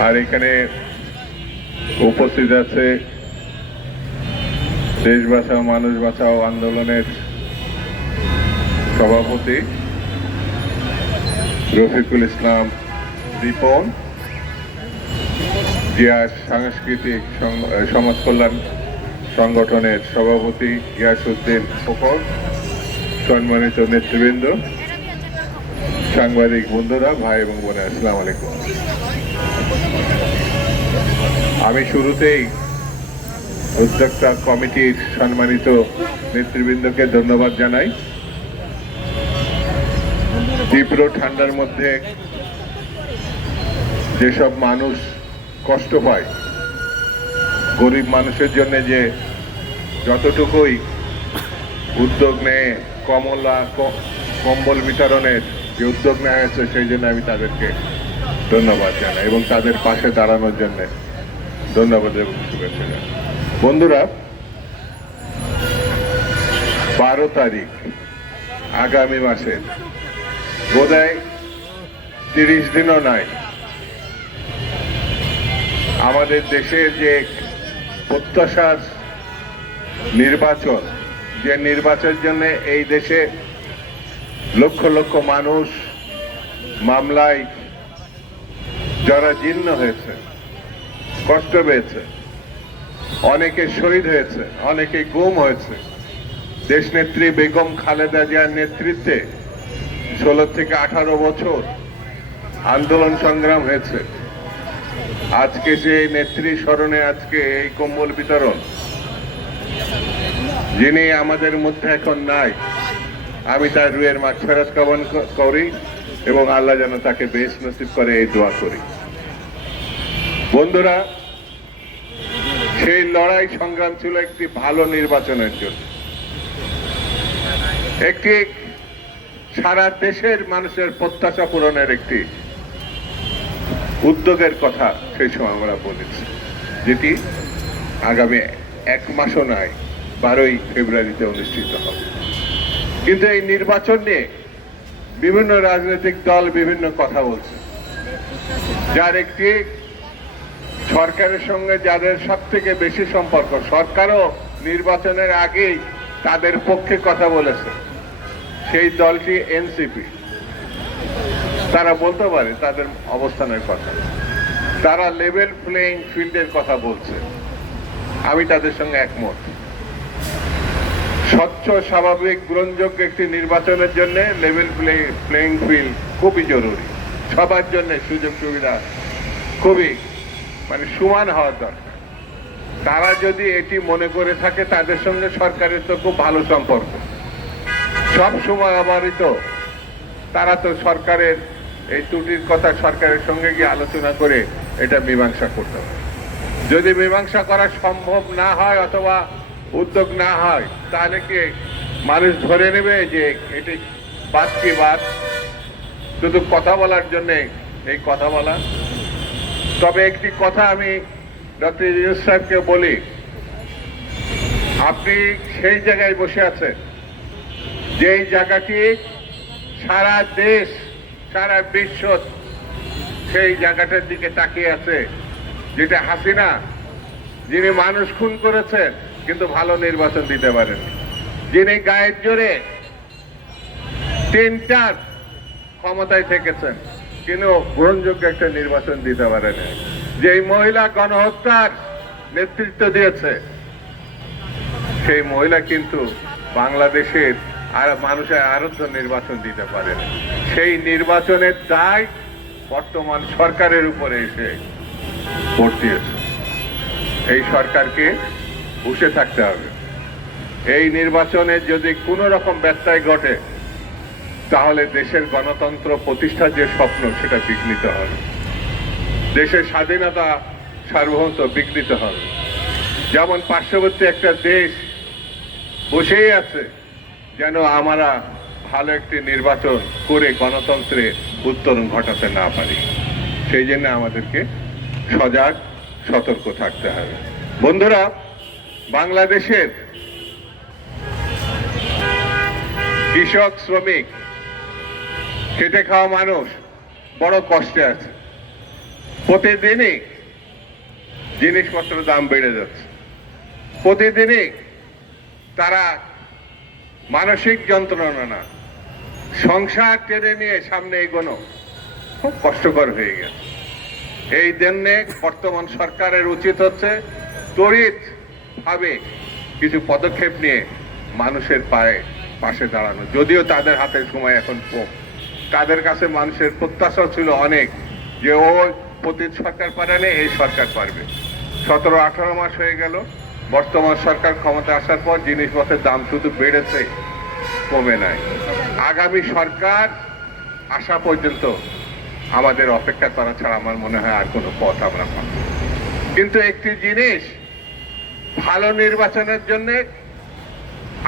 আর এখানে উপস্থিত আছে দেশ বাঁচাও মানুষ বাঁচাও আন্দোলনের সভাপতি রফিকুল ইসলাম রিপন, জিয়া সাংস্কৃতিক সমাজ কল্যাণ সংগঠনের সভাপতি গিয়াসউদ্দিন খোকন, সম্মানিত নেতৃবৃন্দ, সাংবাদিক বন্ধুরা, ভাই এবং বোনেরা, আসসালামু আলাইকুম। আমি শুরুতেই উদ্যোক্তা কমিটির সম্মানিত নেতৃবৃন্দকে ধন্যবাদ জানাই। তীব্র ঠান্ডার মধ্যে যেসব মানুষ কষ্ট পায়, গরিব মানুষের জন্য যে যতটুকুই উদ্যোগ নেয়, কম্বল বিতরণের যে উদ্যোগ নেওয়া হয়েছে, সেই জন্য আমি তাদেরকে ধন্যবাদ জানাই এবং তাদের পাশে দাঁড়ানোর জন্য ধন্যবাদ এবং শুভেচ্ছা জানাই। বন্ধুরা, 12 তারিখ আগামী মাসে, বোধহয় 30 দিনও নাই, আমাদের দেশের যে প্রত্যাশার নির্বাচন, যে নির্বাচনের জন্য এই দেশে লক্ষ লক্ষ মানুষ মামলায় জরাজীর্ণ হয়েছে, কষ্ট পেয়েছে, অনেকে শহীদ হয়েছে, অনেকে গুম হয়েছে। দেশনেত্রী বেগম খালেদা জিয়ার নেতৃত্বে 16 থেকে 18 বছর আন্দোলন সংগ্রাম হয়েছে। আজকে সেই নেত্রী স্মরণে আজকে এই কম্বল বিতরণ, যিনি আমাদের মধ্যে এখন নাই, আমি তার রুহের মাগফিরাত কামনা করি এবং আল্লাহ যেন তাকে বেশ নসিব করে, এই দোয়া করি। বন্ধুরা, সেই লড়াই সংগ্রাম ছিল একটি ভালো নির্বাচনের জন্য, একটি সারা দেশের মানুষের প্রত্যাশা পূরণের একটি উদ্যোগের কথা সেই সময় আমরা বলেছি, যেটি আগামী 1 মাসও নয়, 12ই ফেব্রুয়ারিতে অনুষ্ঠিত হবে। কিন্তু এই নির্বাচন নিয়ে বিভিন্ন রাজনৈতিক দল বিভিন্ন কথা বলছে, যার একটি সরকারের সঙ্গে যাদের সব থেকে বেশি সম্পর্ক, সরকারও নির্বাচনের আগেই তাদের পক্ষে কথা বলেছে, সেই দলটি এনসিপি। তারা বলতে পারে তাদের অবস্থানের কথা, তারা লেভেল প্লেইং ফিল্ডের কথা বলছে, আমি তাদের সঙ্গে একমত। স্বচ্ছ, স্বাভাবিক, গ্রহণযোগ্য একটি নির্বাচনের জন্য লেভেল প্লেইং ফিল্ড খুবই জরুরি। সবার জন্য সুযোগ সুবিধা খুবই সমান হওয়ার দরকার। তারা যদি এটি মনে করে থাকে, তাদের সঙ্গে সরকারের তো খুব ভালো সম্পর্ক, সব সময় আবারই তো তারা তো সরকারের এই ত্রুটির কথা সরকারের সঙ্গে গিয়ে আলোচনা করে এটা মীমাংসা করতে হবে। যদি মীমাংসা করা সম্ভব না হয় অথবা উদ্যোগ না হয়, তাহলে কি মানুষ ধরে নেবে যে এটি বাদ কি বাদ, শুধু কথা বলার জন্যে এই কথা বলা? তবে একটি কথা আমি ডক্টর ইউনূস সাহেবকে বলি, আপনি সেই জায়গায় বসে আছেন যেই জায়গাটি সারা দেশ, সারা বিশ্ব সেই জায়গাটার দিকে তাকিয়ে আছে, যেটা হাসিনা, যিনি মানুষ খুন করেছেন কিন্তু ভালো নির্বাচন দিতে পারেন, যিনি গায়ের জোরে 3টার ক্ষমতায় থেকেছেন কিন্তু গ্রহণযোগ্য একটা নির্বাচন দিতে পারেন, যেই মহিলা গণহত্যার নেতৃত্ব দিয়েছে, সেই মহিলা কিন্তু বাংলাদেশের আর মানুষের আরাধ্য নির্বাচন দিতে পারেন। সেই নির্বাচনের দায় বর্তমান সরকারের উপরে এসে পড়তেছে। এই সরকারকে বসে থাকতে হবে। এই নির্বাচনে যদি কোনো রকম ব্যত্যয় ঘটে, তাহলে দেশের গণতন্ত্র প্রতিষ্ঠার যে স্বপ্ন, সেটা বিঘ্নিত হবে। দেশের স্বাধীনতা সার্বভৌমত্ব বিঘ্নিত হবে। যেমন পার্শ্ববর্তী একটা দেশ বসেই আছে যেন আমরা ভালো একটি নির্বাচন করে গণতন্ত্রে উত্তরণ ঘটাতে না পারি। সেই জন্য আমাদেরকে সজাগ, সতর্ক থাকতে হবে। বন্ধুরা, বাংলাদেশের কৃষক, শ্রমিক, খেটে খাওয়া মানুষ বড় কষ্টে আছে। প্রতিদিনই জিনিসপত্রের দাম বেড়ে যাচ্ছে, প্রতিদিনই তারা মানসিক যন্ত্রণা না, সংসার টেনে নিয়ে সামনে এগোনো খুব কষ্টকর হয়ে গেছে। এই জন্যে বর্তমান সরকারের উচিত হচ্ছে তড়িৎ ভাবে কিছু পদক্ষেপ নিয়ে মানুষের পাশে দাঁড়ানো। যদিও তাদের হাতে সময় এখন কম, তাদের কাছে মানুষের প্রত্যাশা ছিল অনেক যে ও অতীত সরকার পারেনি, এই সরকার পারবে। 17-18 মাস হয়ে গেল বর্তমান সরকার ক্ষমতা আসার পর জিনিসপত্রের দাম শুধু বেড়েছে, কমে নাই। আগামী সরকার আসা পর্যন্ত আমাদের অপেক্ষা করা ছাড়া আমার মনে হয় আর কোনো পথ আমরা পাব না। কিন্তু একটি জিনিস, ভালো নির্বাচনের জন্য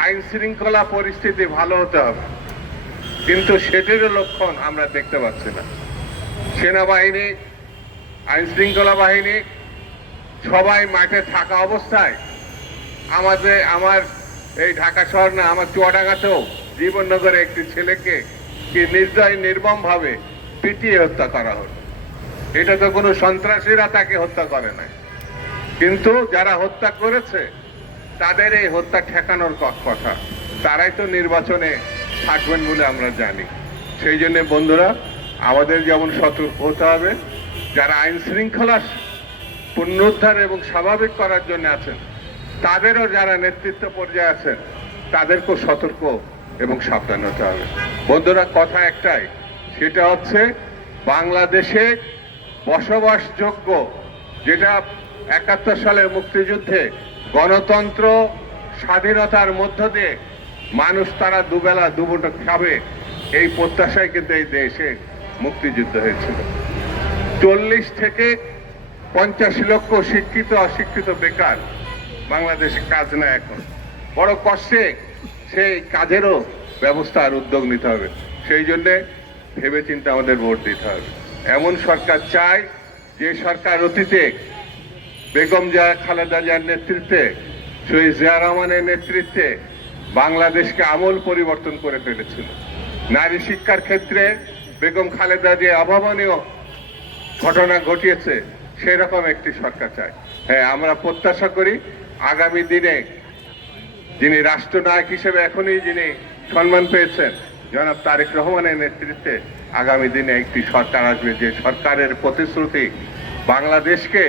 আইন শৃঙ্খলা পরিস্থিতি ভালো হতে হবে, কিন্তু সেটিরও লক্ষণ আমরা দেখতে পাচ্ছি না। সেনাবাহিনী, আইন শৃঙ্খলা বাহিনী সবাই মাঠে থাকা অবস্থায় আমার এই ঢাকা শহর না, আমার চুয়াডাঙ্গাতেও জীবননগরে একটি ছেলেকে কি নির্মম ভাবে পিটিয়ে হত্যা করা হলো। এটা তো কোনো সন্ত্রাসীরা তাকে হত্যা করে নাই, কিন্তু যারা হত্যা করেছে তাদের এই হত্যা ঠেকানোর কথা, তারাই তো নির্বাচনে থাকবেন বলে আমরা জানি। সেই জন্য বন্ধুরা, আমাদের যেমন সতর্ক হতে হবে, যারা আইন শৃঙ্খলা পুনরুদ্ধার এবং স্বাভাবিক করার জন্য আছেন, তাদেরও যারা নেতৃত্ব পর্যায়ে আছেন, তাদেরকেও সতর্ক এবং সাবধান হতে হবে। বন্ধুরা, কথা একটাই, সেটা হচ্ছে বাংলাদেশে বসবাসযোগ্য, যেটা 71 সালের মুক্তিযুদ্ধে গণতন্ত্র স্বাধীনতার মধ্য দিয়ে মানুষ তারা দুবেলা দুমুঠো খাবে, এই প্রত্যাশায় কিন্তু এই দেশে মুক্তিযুদ্ধ হয়েছিল। 40 থেকে 50 লক্ষ শিক্ষিত অশিক্ষিত বেকার বাংলাদেশে, কাজ না এখন, বড় কষ্টে সেই কাজেরও ব্যবস্থা আর উদ্যোগ নিতে হবে। সেই জন্যে ভেবেচিন্তে আমাদের ভোট দিতে হবে। এমন সরকার চাই যে সরকার অতীতে বেগম খালেদা জিয়ার নেতৃত্বে, শহীদ জিয়া রহমানের নেতৃত্বে বাংলাদেশকে আমূল পরিবর্তন করে ফেলেছিল। নারী শিক্ষার ক্ষেত্রে বেগম খালেদা জিয়া অভাবনীয় ঘটনা ঘটিয়েছে, সেরকম একটি সরকার চাই। হ্যাঁ, আমরা প্রত্যাশা করি আগামী দিনে যিনি রাষ্ট্রনায়ক হিসেবে এখনই যিনি সম্মান পেয়েছেন, জনাব তারেক রহমানের নেতৃত্বে আগামী দিনে একটি সরকার আসবে, যে সরকারের প্রতিশ্রুতি বাংলাদেশকে